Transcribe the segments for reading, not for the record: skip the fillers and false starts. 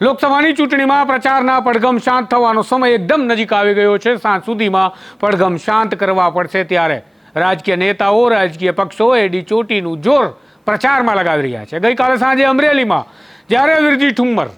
લોકસભાની ચૂંટણીમાં પ્રચારના પડઘમ શાંત થવાનો સમય એકદમ નજીક આવી ગયો છે. સાંજ સુધીમાં પડઘમ શાંત કરવા પડશે ત્યારે રાજકીય નેતાઓ, રાજકીય પક્ષો એડી ચોટીનું જોર પ્રચારમાં લગાવી રહ્યા છે. ગઈકાલે સાંજે અમરેલીમાં જ્યારે વિરજી ઠુમ્મર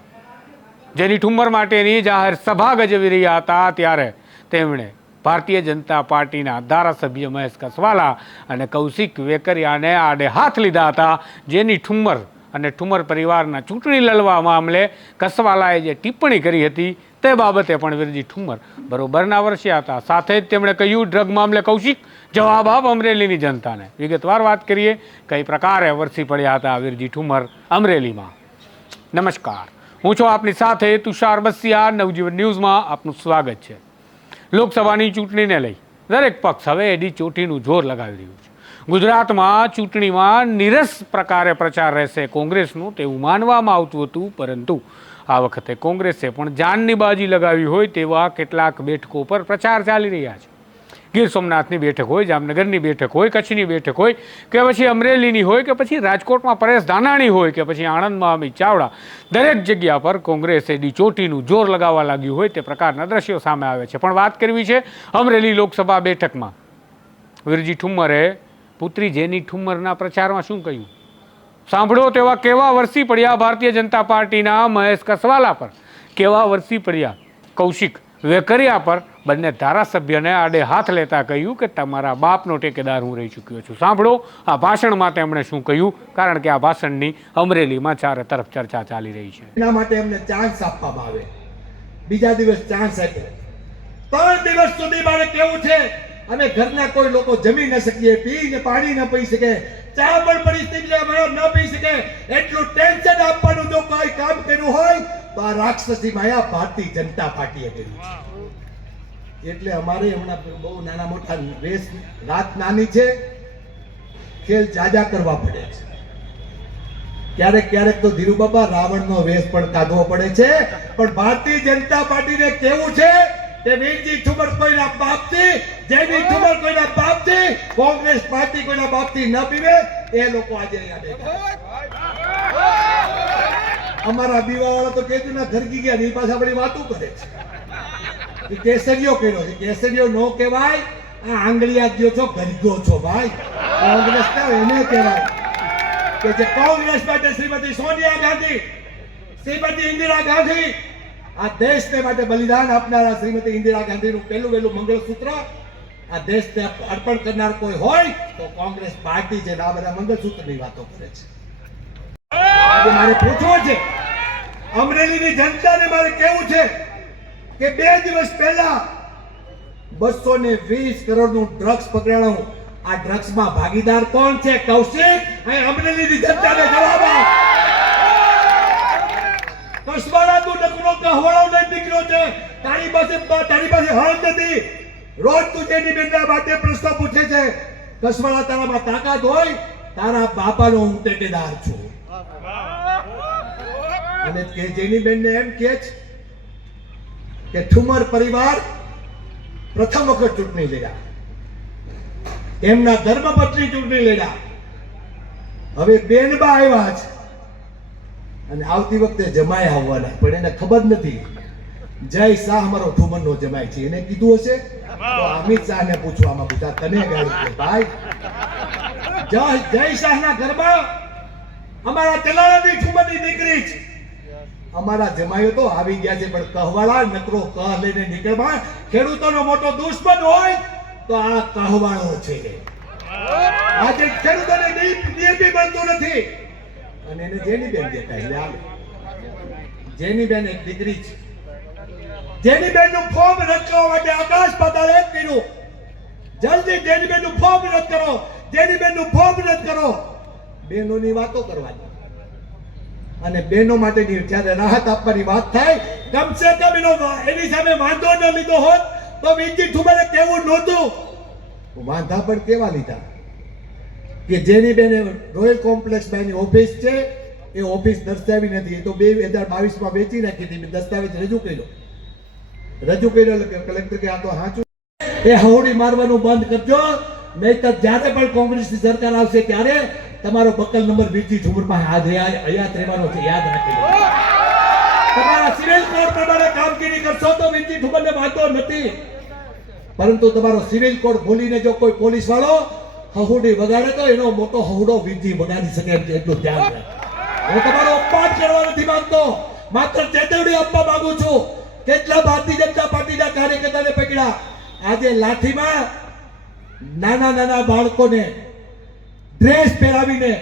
જેની ઠુમ્મર માટેની જાહેર સભા ગજવી રહ્યા હતા ત્યારે તેમણે ભારતીય જનતા પાર્ટીના ધારાસભ્ય મહેશ કસવાલા અને કૌશિક વેકરિયાને આડે હાથ લીધા હતા. જેની ઠુમ્મર અને ઠુમ્મર પરિવારના ચૂંટણી લડવા મામલે કસવાલાએ જે ટિપ્પણી કરી હતી તે બાબતે પણ વિરજી ઠુમ્મર બરોબરના વરસ્યા હતા. સાથે જ તેમણે કહ્યું, ડ્રગ મામલે કૌશિક જવાબ આપ અમરેલીની જનતાને. વિગતવાર વાત કરીએ કઈ પ્રકારે વરસી પડ્યા હતા વિરજી ઠુમ્મર અમરેલીમાં. નમસ્કાર, હું છું આપની સાથે તુષાર બસિયા. નવજીવન ન્યૂઝમાં આપનું સ્વાગત છે. લોકસભાની ચૂંટણીને લઈ દરેક પક્ષ હવે એડી ચોટીનું જોર લગાવી રહ્યું છે. ગુજરાતમાં ચૂંટણીમાં નીરસ પ્રકારે પ્રચાર રહેશે કોંગ્રેસનું તેવું માનવામાં આવતું હતું, પરંતુ આ વખતે કોંગ્રેસે પણ જાનની બાજી લગાવી હોય તેવા કેટલાક બેઠકો પર પ્રચાર ચાલી રહ્યા છે. ગીર સોમનાથની બેઠક હોય, જામનગરની બેઠક હોય, કચ્છની બેઠક હોય કે પછી અમરેલીની હોય કે પછી રાજકોટમાં પરેશ ધાનાણી હોય કે પછી આણંદમાં અમિત ચાવડા, દરેક જગ્યા પર કોંગ્રેસ એડી ચોટીનું જોર લગાવવા લાગ્યું હોય તે પ્રકારના દ્રશ્યો સામે આવે છે. પણ વાત કરવી છે અમરેલી લોકસભા બેઠકમાં. વિરજી ઠુમ્મરે પુત્રી જેની ઠુમ્મરના પ્રચારમાં શું કહ્યું સાંભળો. તેવા કેવા વરસી પડ્યા ભારતીય જનતા પાર્ટીના મહેશ કસવાલા પર, કેવા વરસી પડ્યા કૌશિક વેકરિયા પર. બંને ધારાસભ્યને આડે હાથ લેતા કહ્યું કે તમારા બાપનો ટેકેદાર હું રહી ચૂક્યો છું. સાંભળો આ ભાષણમાં તેમણે શું કહ્યું, કારણ કે આ ભાષણની અમરેલીમાં ચારે તરફ ચર્ચા ચાલી રહી છે. એના માટે એમને ચાન્સ આપવામાં આવે. બીજા દિવસ ચાન્સ આપ્યો. 3 દિવસ સુધી મારે કેવું છે અમે ઘરના કોઈ લોકો જમી ન શકીએ, પીને પાણી ન પી શકે, ચા પણ પરિસ્થિતિમાં ન પી શકે, એટલું ટેન્શન આપવાનું જો કોઈ કામ કર્યું હોય તો આ રાક્ષસી માયા ભારતીય જનતા પાર્ટીએ કર્યું છે. એટલે અમારે હમણાં બહુ નાના મોટા રેસ, રાત નાની છે, ખેલ જાજા કરવા પડે છે. ક્યારેક ક્યારેક તો ધીરુ બાબા રાવણનો વેશ પણ કાઢવો પડે છે. પણ ભારતીય જનતા પાર્ટીને કેવું છે કે વિરજી ઠુમ્મર કોઈના બાપથી, જેની ઠુમ્મર કોઈના બાપથી, કોંગ્રેસ પાર્ટી કોઈના બાપથી ન પીવે એ લોકો આજે અહીંયા બેઠા. અમારા બીવાવાળા તો કે ના ઘરકી ગયા ની પાસે આપણી વાતો કરે છે. કેસરીઓ કર્યો છે. કેસરીઓ નો કહેવાય, આ આંગળીયા ગયો છો, ગરગો છો ભાઈ. કોંગ્રેસ ના એને કહેવાય કે જે કોંગ્રેસ માટે શ્રીમતી સોનિયા ગાંધી, શ્રીમતી ઇન્દિરા ગાંધી, આ દેશને માટે બલિદાન આપનારા શ્રીમતી ઇન્દિરા ગાંધીનું પહેલું મંગળસૂત્ર આ દેશને અર્પણ કરનાર કોઈ હોય તો કોંગ્રેસ પાર્ટી છે. આ બધા મંગળસૂત્રની વાતો કરે છે. આજે મારે પૂછવું છે અમરેલીની જનતાને, મારે કેવું છે કે 2 દિવસ પહેલા 220 કરોડનું ડ્રગ્સ પકડાયું. આ ડ્રગ્સમાં ભાગીદાર કોણ છે કૌશિક? અહીં અમરેલીની જનતાને જવાબ આપ. કસવાલા તું નકરો કહવાળો લઈ નીકળ્યો છે. તારી પાસે હળ નથી. રોજ તું જેની બેનના માટે પ્રશ્ન પૂછે છે. કસવાલા તારામાં તાકાત હોય, તારા બાપાનો હું ટેકેદાર છું. અને કે જેની બેનને એમ કહે છે કે ઠુમ્મર પરિવાર પ્રથમ વખત ચૂંટણી લડ્યા, એમના ધર્મપત્ની ચૂંટણી લડ્યા, હવે બેનબા આવ્યા છે અને આવતી વખતે જમાઈ આવવાના. પણ એને ખબર નથી જય શાહ અમારો ઠુમ્મરનો જમાઈ છે. એને કીધું હશે તો અમિત શાહને પૂછવામાં પૂછા તને ગાડી છે ભાઈ. જય શાહના ઘરમાં અમારા ચલાણાની ઠુમ્મરની દીકરી છે. અમારા જમાઈઓ તો આવી ગયા છે, પણ કહવાળા નકરો કહ લઈને નીકળવા. ખેડૂતોનો મોટો દુશ્મન હોય તો આ કહવાળો છે. આજે ખેડૂતોને ડીએપી મળતું નથી અને એને જેની બેન દેખાય. જેની બેન એક દીકરી છે. જેની બેન નું ફોર્મ રદ કરવા માટે આકાશ પાતાળ એક કર્યું. જલ્દી જેની બેન નું ફોર્મ રદ કરો, જેની બેન નું ફોર્મ રદ કરો. બહેનોની વાતો કરવાની અને બહેનો માટેની જ્યારે રાહત આપવાની વાત થાય, કમસે કમ એની સામે વાંધો ન લીધો હોત તો વિરજી ઠુમ્મરે કેવું નહોતું. વાંધા પણ કેવા લીધા કે જેની બેને રોયલ કોમ્પ્લેક્સમાં એની ઓફિસ છે, એ ઓફિસ દર્શાવી નથી. એ તો 2022માં વેચી નાખી હતી. દસ્તાવેજ રજૂ કર્યો કલેક્ટર કે આ તો હાચું. એ હવડી મારવાનું બંધ કરજો, નહીતર જ્યારે પણ કોંગ્રેસની સરકાર આવશે ત્યારે તમારો બકલ નંબર વિરજી ઠુમ્મર પાસે હયાત રહેવાનો છે. યાદ રાખજો. કોડ પ્રમાણે કામગીરી કરશો તો વિનતી ઠુમરને વાંધો નથી, પરંતુ તમારો સિવિલ કોડ ભૂલીને જો કોઈ પોલીસ વાળો હહુડી વગાડે તો એનો મોટો હહુડો વિનતી વગાડી શકે એમ છે, એટલું ધ્યાન રાખો. હું તમારો અપમાન કરવા નથી માંગતો, માત્ર ચેતવણી આપવા માંગુ છું. કેટલા ભારતીય જનતા પાર્ટીના કાર્યકર્તાને પકડ્યા. આજે લાઠીમાં નાના નાના બાળકોને ડ્રેસ પહેરાવીને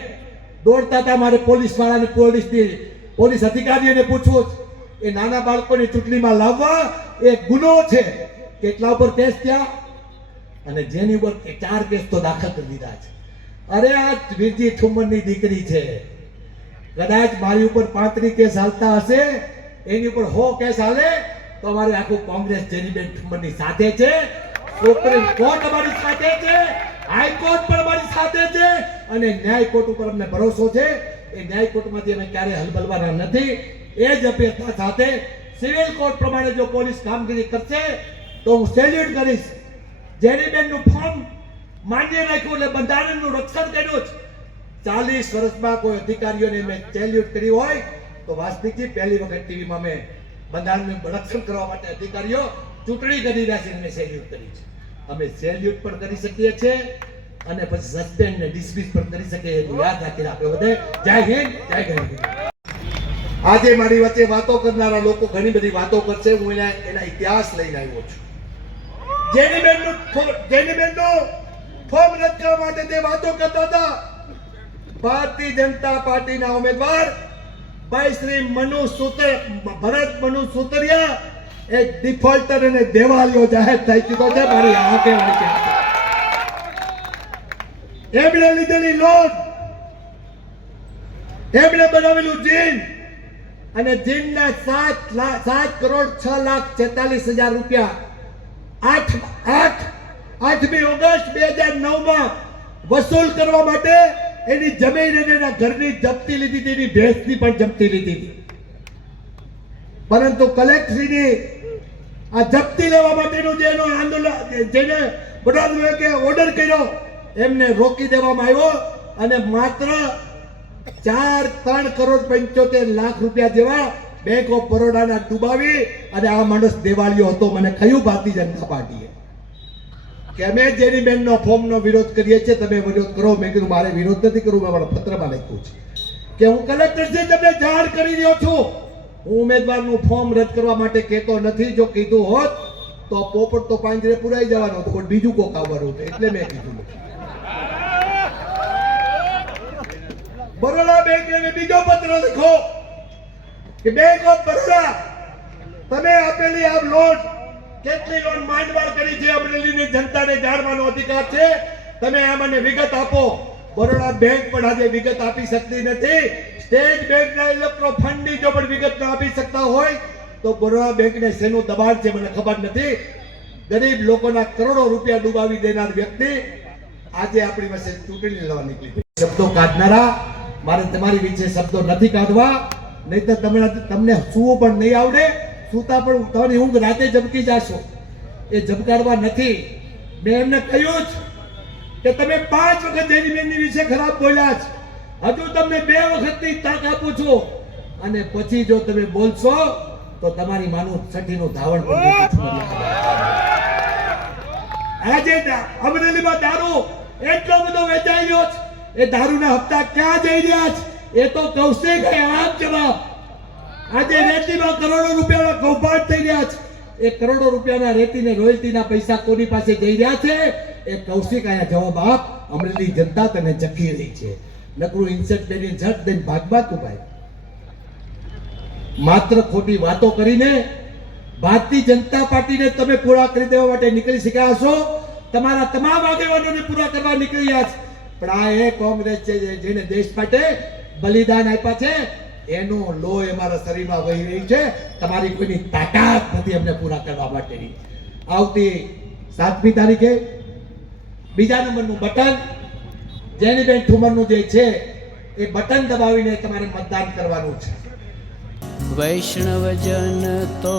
દોડતા હતા. મારે પોલીસ વાળાને પોલીસ અધિકારીઓને પૂછવું એ નાના બાળકોને ચૂંટણીમાં લાવવા એ ગુનો છે. કેટલા ઉપર કેસ થયા અને જેની ઉપર 4 કેસ તો દાખલ કરી દીધા છે. અરે આ વીરજી ઠુમ્મરની દીકરી છે, કદાચ મારી ઉપર 35 કેસ હાલતા હશે, એની ઉપર 100 કેસ હાલે તો અમારે આખું કોંગ્રેસ જેનીબેન ઠુમ્મરની સાથે છે, સુપ્રીમ કોર્ટ અમારી સાથે છે, હાઈકોર્ટ પણ અમારી સાથે છે અને ન્યાય કોર્ટ ઉપર અમને ભરોસો છે. એ ન્યાય કોર્ટમાંથી અમે ક્યારે હલબલવાના નથી. એ જ અપેક્ષા સાથે સિવિલ કોર્ટ પ્રમાણે જો પોલીસ કામગીરી કરશે તો હું સેલ્યુટ કરીશ. જેનીબેનનું ફોર્મ માન્ય રાખ્યું એટલે બંધારણનું રક્ષણ કર્યું છે. 40 વર્ષમાં કોઈ અધિકારીઓને મેં સેલ્યુટ કર્યું હોય તો વાસ્તવિકથી પહેલી વખત ટીવીમાં મેં બંધારણનું રક્ષણ કરવા માટે અધિકારીઓ ચૂંટણી કરી રહ્યા છે અને સેલ્યુટ કરી છે. અમે સેલ્યુટ પણ કરી શકીએ છીએ અને પછી સસ્પેન્ડ ને ડિસમિસ પણ કરી શકીએ. એ યાદ રાખીને આપણે બધે જય હિન્દ જય ગરવી. આજે મારી વચ્ચે વાતો કરનારા લોકો ઘણી બધી વાતો કરશે. હું એના ઇતિહાસ લઈને આવ્યો છું. જેનીબેનનું ફોર્મ રદ કરવા માટે તે વાતો કરતા હતા. ભારતીય જનતા પાર્ટીના ઉમેદવાર ભાઈ શ્રી ભરત મનુ સુતરિયા એક ડિફોલ્ટર અને દેવાલિયો જાહેર થઈ ચૂક્યો છે. મારી હાથે વાંચ્યા એમણે લીધેલી લોન, એમણે બનાવેલું જીન અને જીનના 7,06,46,000 રૂપિયા 8મી ઓગસ્ટ 2009માં વસૂલ કરવા માટે એની જમીન અને એના ઘરની જપ્તી લીધી હતી, એની ભેંસની પણ જપ્તી લીધી હતી. પરંતુ કલેક્ટરની આ જપ્તી લેવા માટેનું જેનો આંદોલન જેને વડાપ્રધાને કે ઓર્ડર કર્યો એમને રોકી દેવામાં આવ્યો અને માત્ર 3,75,00,000 રૂપિયા જેવા બેંક ઓફ બરોડાના ડૂબાવી અને આ માણસ દેવાળીઓ હતો. મને કહ્યું ભારતીય જનતા પાર્ટીએ કે અમે જેનીબેનનો ફોર્મનો વિરોધ કરીએ છીએ, તમે વિરોધ કરો. મેં કીધું મારે વિરોધ નથી કરવું, મેં મારા પત્રમાં લખ્યું છે કે હું કલેક્ટરશ્રી તમને જાણ કરી રહ્યો છું, હું ઉમેદવારનું ફોર્મ રદ કરવા માટે કહેતો નથી. જો કીધું હોત તો પોપટ તો પાંજરે પુરાઈ જવાનો હતો, કોઈ બીજું કોક આવવાનું હતું, એટલે મેં કીધું. બરોડા બેંકને બીજો પત્ર લખો કે બેંક ઓફ બરોડા તમે આપેલી આ લોન, કેટલી લોન માંડવાળ કરી છે, અમરેલીની જનતાને જાણવાનો અધિકાર છે. તમે આ મને વિગત આપો. બરોડા બેંક પણ આજે વિગત આપી શકતી નથી. સ્ટેટ બેંકના ઇલેક્ટ્રો ફંડની જો પણ વિગત ના આપી શકતા હોય તો બરોડા બેંકને શેનું દબાણ છે મને ખબર નથી. ગરીબ લોકોના કરોડો રૂપિયા ડૂબાવી દેનાર વ્યક્તિ આજે આપણી પાસે ચૂંટણી લડવા નીકળી. શબ્દો કાઢનારા મારે તમારી વિશે શબ્દો નથી કાઢવા, નહીં તો તમને સૂવું પણ નહીં આવડે, સૂતા પણ તમારી ઊંઘ રાતે ઝબકી જાશો. એ ઝબકાડવા નથી. મેં એમને કહ્યું જ કે તમે 5 વખત જેનીબેનની વિશે ખરાબ બોલ્યા છે, હજુ તમને 2 વખતની તક આપું છું અને પછી જો તમે બોલશો તો તમારી માનું છઠ્ઠીનું ધાવણ પણ. આજે અમરેલીમાં દારૂ એટલો બધો વેચાઈ રહ્યો છે, એ દારૂના હપ્તા ક્યાં જઈ રહ્યા છે એ તો કૌશિક આપ જવાબ. આજે રેતીમાં કરોડો રૂપિયાના કૌભાંડ થઈ રહ્યા છે. એ કરોડો રૂપિયાના રેતીને રોયલ્ટીના પૈસા કોની પાસે જઈ રહ્યા છે એ કૌશિક આયા જવાબ આપ. અમરેલી જનતા તને ચખી રહી છે. નકરું ઇન્સર્ટ દઈને ઝટ દઈને ભાગવા તું ભાઈ. માત્ર ખોટી વાતો કરીને ભારતીય જનતા પાર્ટીને તમે પૂરા કરી દેવા માટે નીકળી શક્યા છો. તમારા તમામ આગેવાનોને પૂરા કરવા નીકળી રહ્યા છે. પણ આ એ કોંગ્રેસ છે જેને દેશ માટે બલિદાન આપ્યા છે, એનો લોહી અમારા શરીરમાં વહી રહી છે. તમારી કોઈની તાકાત નથી અમને પૂરા કરવા માટેની. આવતી 7મી તારીખે બીજા નંબરનું બટન જેનીબેન ઠુમરનું જે છે એ બટન દબાવીને તમારે મતદાન કરવાનું છે. વૈષ્ણવજન તો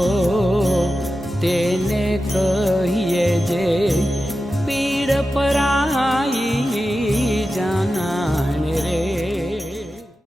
તેને કહીએ જે પીડ પરાઈ જાના.